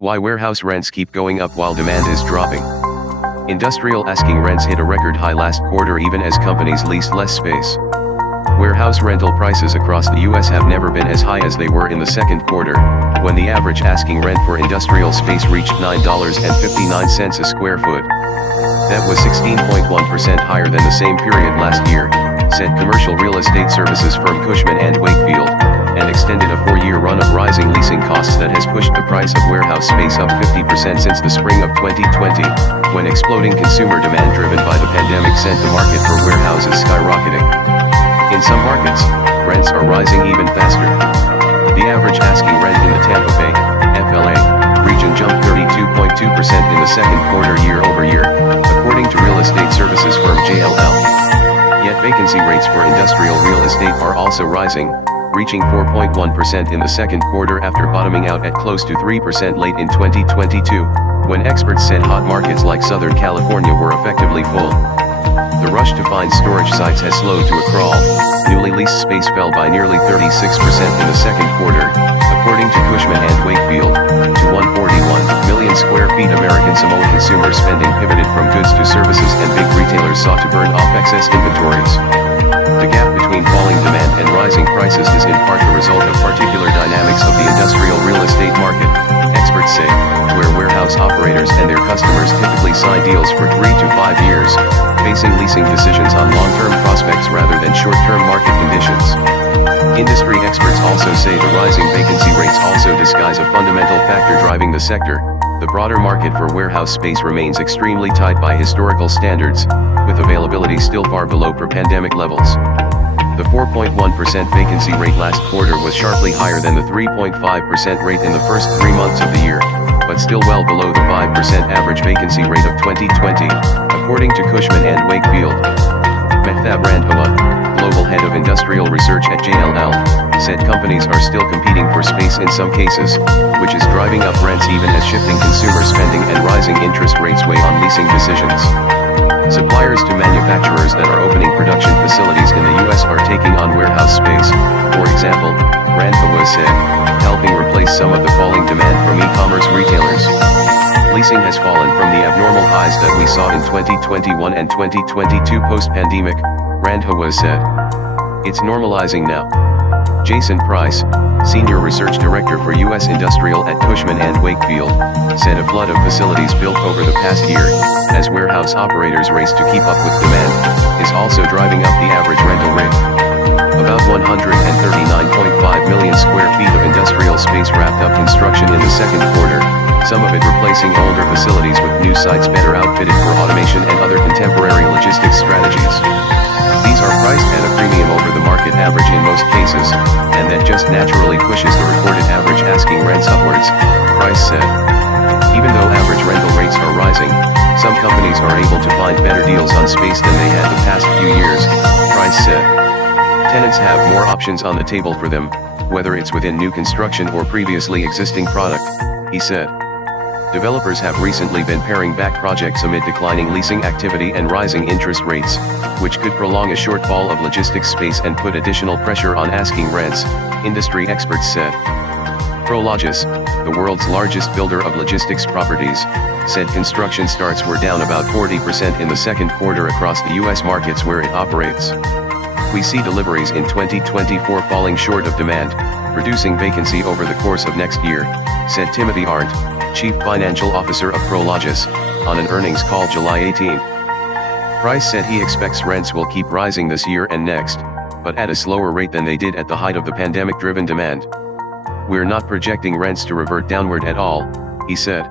Why warehouse rents keep going up while demand is dropping. Industrial asking rents hit a record high last quarter even as companies leased less space. Warehouse rental prices across the U.S. have never been as high as they were in the second quarter, when the average asking rent for industrial space reached $9.59 a square foot. That was 16.1% higher than the same period last year, said commercial real estate services firm Cushman Wakefield, and extended a 4-year run of rising leasing costs that has pushed the price of warehouse space up 50% since the spring of 2020, when exploding consumer demand driven by the pandemic sent the market for warehouses skyrocketing. In some markets, rents are rising even faster. The average asking rent in the Tampa Bay, FLA, region jumped 32.2% in the second quarter year-over-year, according to real estate services firm JLL. Yet vacancy rates for industrial real estate are also rising, reaching 4.1% in the second quarter after bottoming out at close to 3% late in 2022, when experts said hot markets like Southern California were effectively full. The rush to find storage sites has slowed to a crawl. Newly leased space fell by nearly 36% in the second quarter, according to Cushman Wakefield, to 141 million square feet. American Samoa consumer spending pivoted from goods to services and big retailers sought to burn off excess inventories. The gap between falling demand and rising prices is in part the result of particular dynamics of the industrial real estate market, experts say, where warehouse operators and their customers typically sign deals for 3 to 5 years, facing leasing decisions on long-term prospects rather than short-term market conditions. Industry experts also say the rising vacancy rates also disguise a fundamental factor driving the sector. The broader market for warehouse space remains extremely tight by historical standards, with availability still far below pre-pandemic levels. The 4.1% vacancy rate last quarter was sharply higher than the 3.5% rate in the first 3 months of the year, but still well below the 5% average vacancy rate of 2020, according to Cushman Wakefield. Mehtab Randhawa, global head of industrial research at JLL, said companies are still competing for space in some cases, which is driving up rents even as shifting consumer spending and rising interest rates weigh on leasing decisions. Suppliers to manufacturers that are opening production facilities in the U.S. are taking on warehouse space, for example, Randhawa said, helping replace some of the falling demand from e-commerce retailers. Leasing has fallen from the abnormal highs that we saw in 2021 and 2022 post-pandemic, Randhawa said. It's normalizing now. Jason Price, Senior Research Director for U.S. Industrial at Cushman Wakefield, said a flood of facilities built over the past year, as warehouse operators race to keep up with demand, is also driving up the average rental rate. About 139.5 million square feet of industrial space wrapped up construction in the second quarter, some of it replacing older facilities with new sites better outfitted for automation and other contemporary logistics strategies. These are priced at a premium over the market average in most cases, and that just naturally pushes the reported average asking rents upwards, Price said. Even though average rental rates are rising, some companies are able to find better deals on space than they had the past few years, Price said. Tenants have more options on the table for them, whether it's within new construction or previously existing product, he said. Developers have recently been paring back projects amid declining leasing activity and rising interest rates, which could prolong a shortfall of logistics space and put additional pressure on asking rents, industry experts said. Prologis, the world's largest builder of logistics properties, said construction starts were down about 40% in the second quarter across the U.S. markets where it operates. We see deliveries in 2024 falling short of demand, reducing vacancy over the course of next year, said Timothy Arndt, Chief Financial Officer of Prologis, on an earnings call July 18. Price said he expects rents will keep rising this year and next, but at a slower rate than they did at the height of the pandemic-driven demand. We're not projecting rents to revert downward at all, he said.